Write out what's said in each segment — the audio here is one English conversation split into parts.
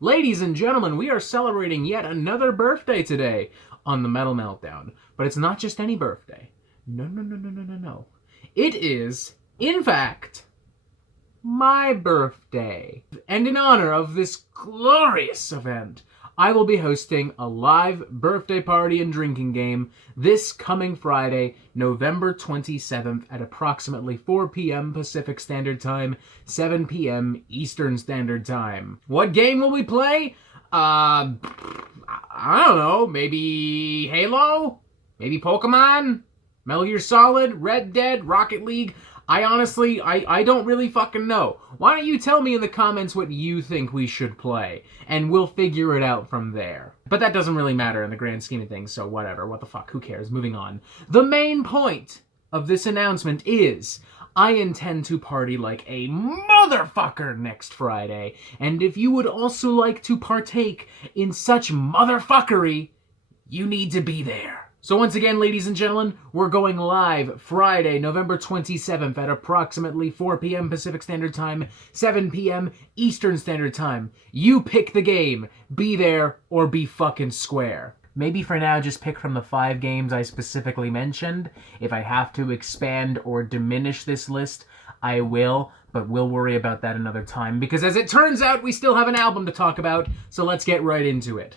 Ladies and gentlemen, we are celebrating yet another birthday today on the Metal Meltdown. But it's not just any birthday. No. It is, in fact, my birthday. And in honor of this glorious event, I will be hosting a live birthday party and drinking game this coming Friday, November 27th at approximately 4 p.m. Pacific Standard Time, 7 p.m. Eastern Standard Time. What game will we play? I don't know, maybe Halo? Maybe Pokemon? Metal Gear Solid? Red Dead? Rocket League? I honestly don't really fucking know. Why don't you tell me in the comments what you think we should play, and we'll figure it out from there. But that doesn't really matter in the grand scheme of things, so whatever, what the fuck, who cares, moving on. The main point of this announcement is, I intend to party like a motherfucker next Friday, and if you would also like to partake in such motherfuckery, you need to be there. So once again, ladies and gentlemen, we're going live Friday, November 27th at approximately 4 p.m. Pacific Standard Time, 7 p.m. Eastern Standard Time. You pick the game. Be there or be fucking square. Maybe for now, just pick from the 5 games I specifically mentioned. If I have to expand or diminish this list, I will, but we'll worry about that another time, because as it turns out, we still have an album to talk about, so let's get right into it.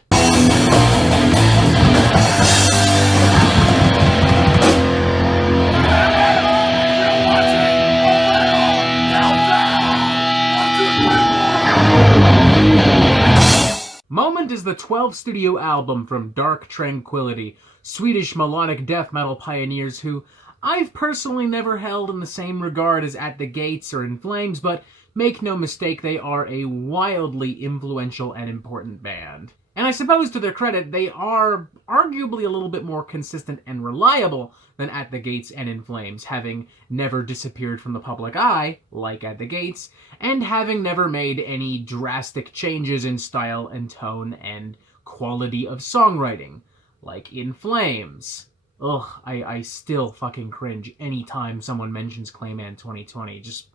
Moment is the 12th studio album from Dark Tranquility, Swedish melodic death metal pioneers who I've personally never held in the same regard as At the Gates or In Flames, but make no mistake, they are a wildly influential and important band. And I suppose to their credit, they are arguably a little bit more consistent and reliable than At the Gates and In Flames, having never disappeared from the public eye, like At the Gates, and having never made any drastic changes in style and tone and quality of songwriting, like In Flames. Ugh, I still fucking cringe anytime someone mentions Clayman 2020. Just...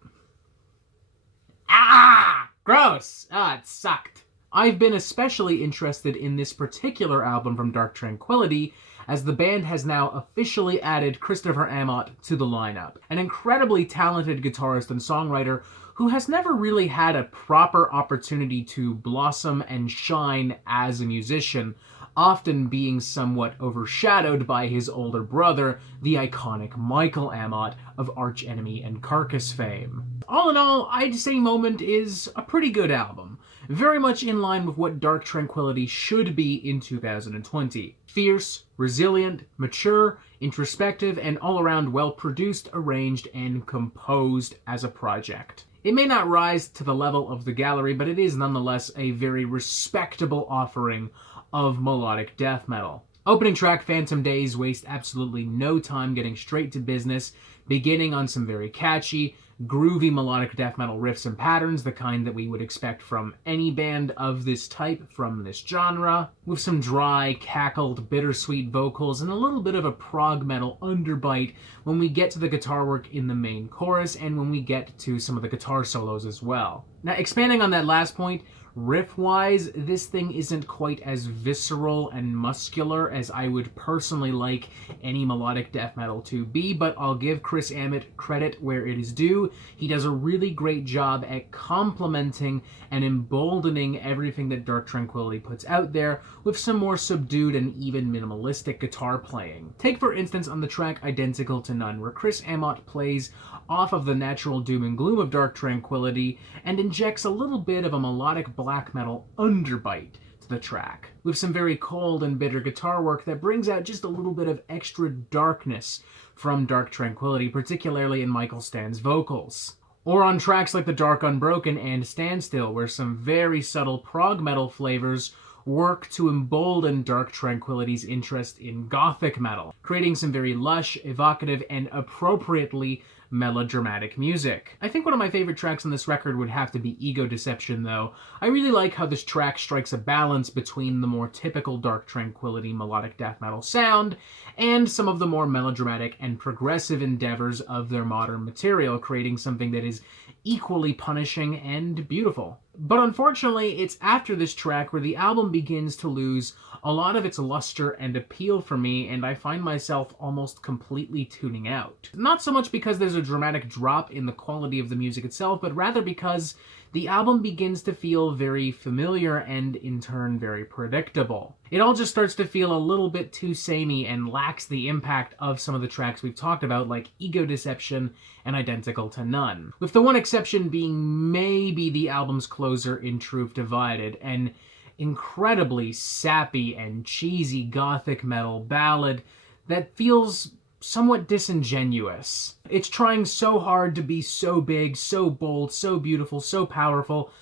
gross! It sucked. I've been especially interested in this particular album from Dark Tranquility, as the band has now officially added Christopher Amott to the lineup, an incredibly talented guitarist and songwriter who has never really had a proper opportunity to blossom and shine as a musician, often being somewhat overshadowed by his older brother, the iconic Michael Amott of Arch Enemy and Carcass fame. All in all, I'd say Moment is a pretty good album, very much in line with what Dark Tranquility should be in 2020. Fierce, resilient, mature, introspective, and all-around well-produced, arranged, and composed as a project. It may not rise to the level of The Gallery, but it is nonetheless a very respectable offering of melodic death metal. Opening track Phantom Days wastes absolutely no time getting straight to business, beginning on some very catchy, groovy melodic death metal riffs and patterns, the kind that we would expect from any band of this type from this genre, with some dry, cackled, bittersweet vocals and a little bit of a prog metal underbite when we get to the guitar work in the main chorus and when we get to some of the guitar solos as well. Now, expanding on that last point, riff-wise, this thing isn't quite as visceral and muscular as I would personally like any melodic death metal to be, but I'll give Chris Amott credit where it is due. He does a really great job at complementing and emboldening everything that Dark Tranquility puts out there with some more subdued and even minimalistic guitar playing. Take, for instance, on the track Identical to None, where Chris Amott plays off of the natural doom and gloom of Dark Tranquility and injects a little bit of a melodic black metal underbite to the track, with some very cold and bitter guitar work that brings out just a little bit of extra darkness from Dark Tranquility, particularly in Michael Stan's vocals. Or on tracks like The Dark Unbroken and Standstill, where some very subtle prog metal flavors work to embolden Dark Tranquility's interest in gothic metal, creating some very lush, evocative, and appropriately melodramatic music. I think one of my favorite tracks on this record would have to be Ego Deception, though. I really like how this track strikes a balance between the more typical Dark Tranquility melodic death metal sound and some of the more melodramatic and progressive endeavors of their modern material, creating something that is equally punishing and beautiful. But unfortunately, it's after this track where the album begins to lose a lot of its luster and appeal for me, and I find myself almost completely tuning out. Not so much because there's a dramatic drop in the quality of the music itself, but rather because the album begins to feel very familiar and, in turn, very predictable. It all just starts to feel a little bit too samey and lacks the impact of some of the tracks we've talked about, like Ego Deception and Identical to None. With the one exception being maybe the album's closer, In Truth Divided, an incredibly sappy and cheesy gothic metal ballad that feels somewhat disingenuous. It's trying so hard to be so big, so bold, so beautiful, so powerful,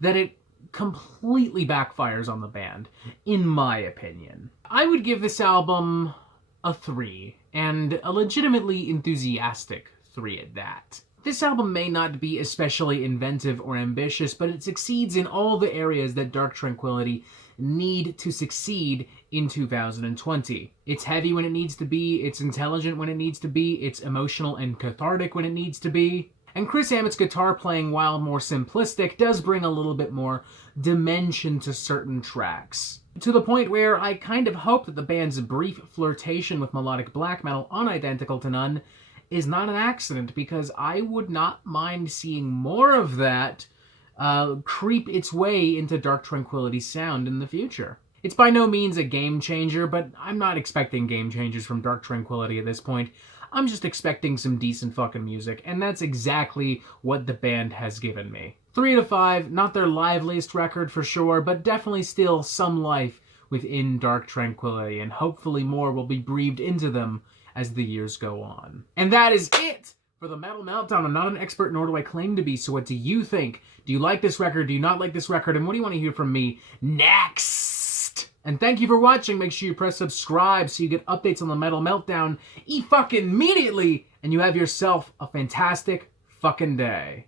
that it completely backfires on the band, in my opinion. I would give this album a 3, and a legitimately enthusiastic 3 at that. This album may not be especially inventive or ambitious, but it succeeds in all the areas that Dark Tranquility need to succeed in 2020. It's heavy when it needs to be, it's intelligent when it needs to be, it's emotional and cathartic when it needs to be. And Chris Amott's guitar playing, while more simplistic, does bring a little bit more dimension to certain tracks. To the point where I kind of hope that the band's brief flirtation with melodic black metal on Identical to None is not an accident, because I would not mind seeing more of that creep its way into Dark Tranquility's sound in the future. It's by no means a game changer, but I'm not expecting game changers from Dark Tranquility at this point. I'm just expecting some decent fucking music, and that's exactly what the band has given me. 3 to 5, not their liveliest record for sure, but definitely still some life within Dark Tranquility, and hopefully more will be breathed into them as the years go on. And that is it for the Metal Meltdown. I'm not an expert, nor do I claim to be, so what do you think? Do you like this record? Do you not like this record? And what do you want to hear from me next? And thank you for watching. Make sure you press subscribe so you get updates on the Metal Meltdown fucking immediately, and you have yourself a fantastic fucking day.